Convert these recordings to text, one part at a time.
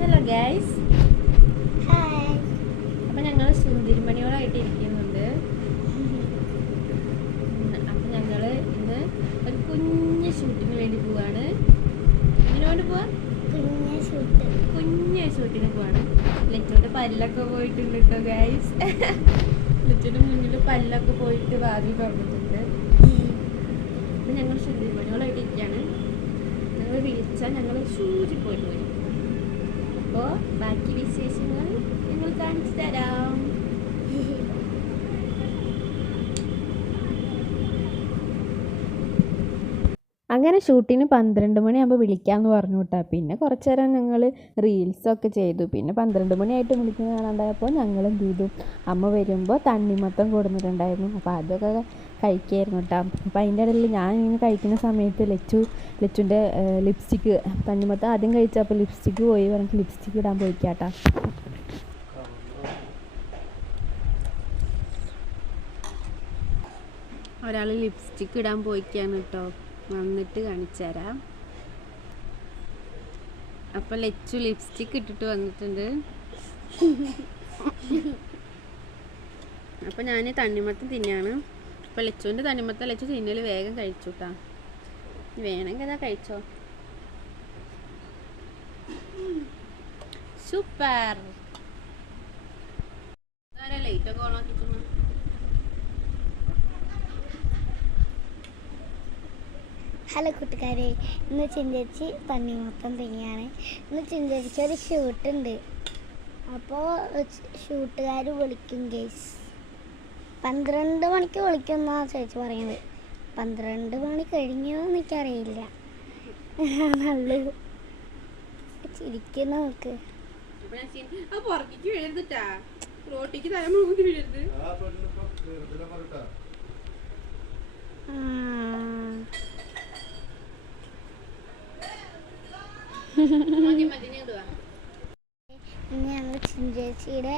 Hello guys, hi. അപ്പം ഞങ്ങൾ സുന്ദരിമണിയോടായിട്ട് ഇരിക്കുന്നുണ്ട്. അപ്പം ഞങ്ങൾ ഇന്ന് ഒരു കുഞ്ഞ് ഷൂട്ടിന് വേണ്ടി പോവാണ്. ഇതിനോട് പോവാ കുഞ്ഞ് ഷൂട്ടിന് പോവാണ്. ലച്ചോടെ പല്ലൊക്കെ പോയിട്ടുണ്ട് കേട്ടോ ഗൈസ്. ലച്ചോടെ മുന്നിൽ പല്ലൊക്കെ പോയിട്ട് വാതിൽ തുറന്നിട്ടുണ്ട്. അപ്പം ഞങ്ങൾ സുന്ദരിമണിയോടായിട്ട് ഇരിക്കുകയാണ്. ഞങ്ങൾ വിളിച്ചാൽ ഞങ്ങൾ ഷൂട്ടിൽ പോയിട്ട് വരും. അപ്പോൾ ബാക്കി വിശേഷങ്ങൾ ഞങ്ങൾ കാണിച്ചു തരാം. അങ്ങനെ ഷൂട്ടിന് 12 മണിയാകുമ്പോൾ വിളിക്കാമെന്ന് പറഞ്ഞു കേട്ടോ. പിന്നെ കുറച്ച് നേരം ഞങ്ങൾ റീൽസൊക്കെ ചെയ്തു. പിന്നെ 12 മണിയായിട്ട് വിളിക്കുന്ന കാണാണ്ടായപ്പോൾ ഞങ്ങൾ എന്ത് ചെയ്തു, അമ്മ വരുമ്പോൾ തണ്ണിമത്തം കൊടുത്തിട്ടുണ്ടായിരുന്നു. അപ്പോൾ അതൊക്കെ കഴിക്കായിരുന്നു കേട്ടോ. അപ്പോൾ അതിൻ്റെ ഇടയിൽ ഞാൻ ഇങ്ങനെ കഴിക്കുന്ന സമയത്ത് ലച്ചുൻ്റെ ലിപ്സ്റ്റിക്ക്, തണ്ണിമത്തം ആദ്യം കഴിച്ചപ്പോൾ ലിപ്സ്റ്റിക്ക് പോയി പറഞ്ഞിട്ട് ലിപ്സ്റ്റിക്ക് ഇടാൻ പോയിക്കാട്ടോ. ഒരാൾ ലിപ്സ്റ്റിക്ക് ഇടാൻ പോയിക്കാണ് കേട്ടോ. വന്നിട്ട് കാണിച്ചു തരാം. അപ്പം ലച്ചു ലിപ്സ്റ്റിക്ക് ഇട്ടിട്ട് വന്നിട്ടുണ്ട്. അപ്പം ഞാൻ തണ്ണിമത്തം തിന്നാണ്. അപ്പം ലച്ചുവിൻ്റെ തണ്ണിമത്തം ലച്ചു തിന്നൽ വേഗം കഴിച്ചു കേട്ടോ. വേണമെങ്കിൽ അതാ കഴിച്ചോ. സൂപ്പർ. ലൈറ്റൊക്കെ ഓണാക്കിട്ടു. ഹലോ കൂട്ടുകാരെ, ഇന്ന് ചിന്തേച്ചി തണ്ണിമത്തം തന്നെയാണ്. ഇന്ന് ചിന്തേച്ചിക്ക് ഒരു ഷൂട്ടുണ്ട്. അപ്പോൾ ഷൂട്ടുകാർ വിളിക്കും ഗൈസ്. 12 മണിക്ക് വിളിക്കുമെന്നാണ് ചേച്ചി പറയുന്നത്. 12 മണി കഴിഞ്ഞോ എനിക്കറിയില്ല. നല്ല ചിരിക്കുന്ന നോക്ക്. ഇന്ന് ഞങ്ങൾ ചിഞ്ചേച്ചിയുടെ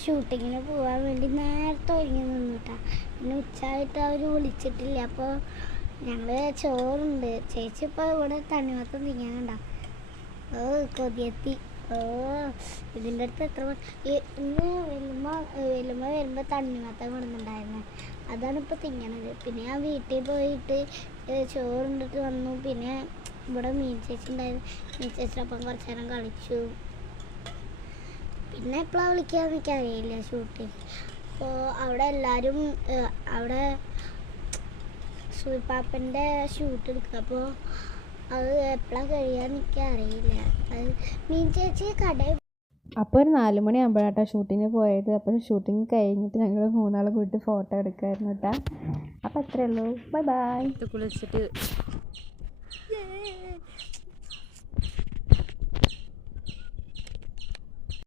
ഷൂട്ടിങ്ങിന് പോകാൻ വേണ്ടി നേരത്തെ ഒരുങ്ങി നിന്നിട്ടാ. പിന്നെ ഉച്ചയായിട്ട് അവർ വിളിച്ചിട്ടില്ല. അപ്പോൾ ഞങ്ങൾ ചോറുണ്ട്. ചേച്ചി ഇപ്പോൾ ഇവിടെ തണ്ണിമത്തം തിന്നാനുണ്ടോ. ഓ കൊതിയെത്തി. ഓ ഇതിൻ്റെ അടുത്ത് എത്ര ഇന്ന് വെല്ലുമ്മ വരുമ്പോൾ തണ്ണിമത്തം കൊടുക്കുന്നുണ്ടായിരുന്നു. അതാണ് ഇപ്പോൾ തിന്നണത്. പിന്നെ ഞാൻ വീട്ടിൽ പോയിട്ട് ചോറുണ്ടിട്ട് വന്നു. പിന്നെ ഇവിടെ മീൻ ചേച്ചി ഉണ്ടായിരുന്നു. മീൻ ചേച്ചിയൊപ്പം കുറച്ച് നേരം കളിച്ചു. പിന്നെ എപ്പോഴാണ് വിളിക്കാന്ന് എനിക്കറിയില്ല ഷൂട്ടിങ്. അപ്പോൾ അവിടെ എല്ലാവരും അവിടെ സൂയിപ്പാപ്പൻ്റെ ഷൂട്ട് എടുക്കുക. അപ്പോൾ അത് എപ്പോഴാണ് കഴിയാന്ന് എനിക്കറിയില്ല. അത് മീൻ ചേച്ചി കടയിൽ. അപ്പോൾ ഒരു 4 മണിയാകുമ്പോഴാട്ടോ ഷൂട്ടിന് പോയത്. അപ്പോൾ ഷൂട്ടിങ് കഴിഞ്ഞിട്ട് ഞങ്ങൾ 3 ആൾ കൂട്ടി ഫോട്ടോ എടുക്കുമായിരുന്നു കേട്ടോ. അപ്പോൾ അത്രയേ ഉള്ളൂ. Bye bye. കുളിച്ചിട്ട്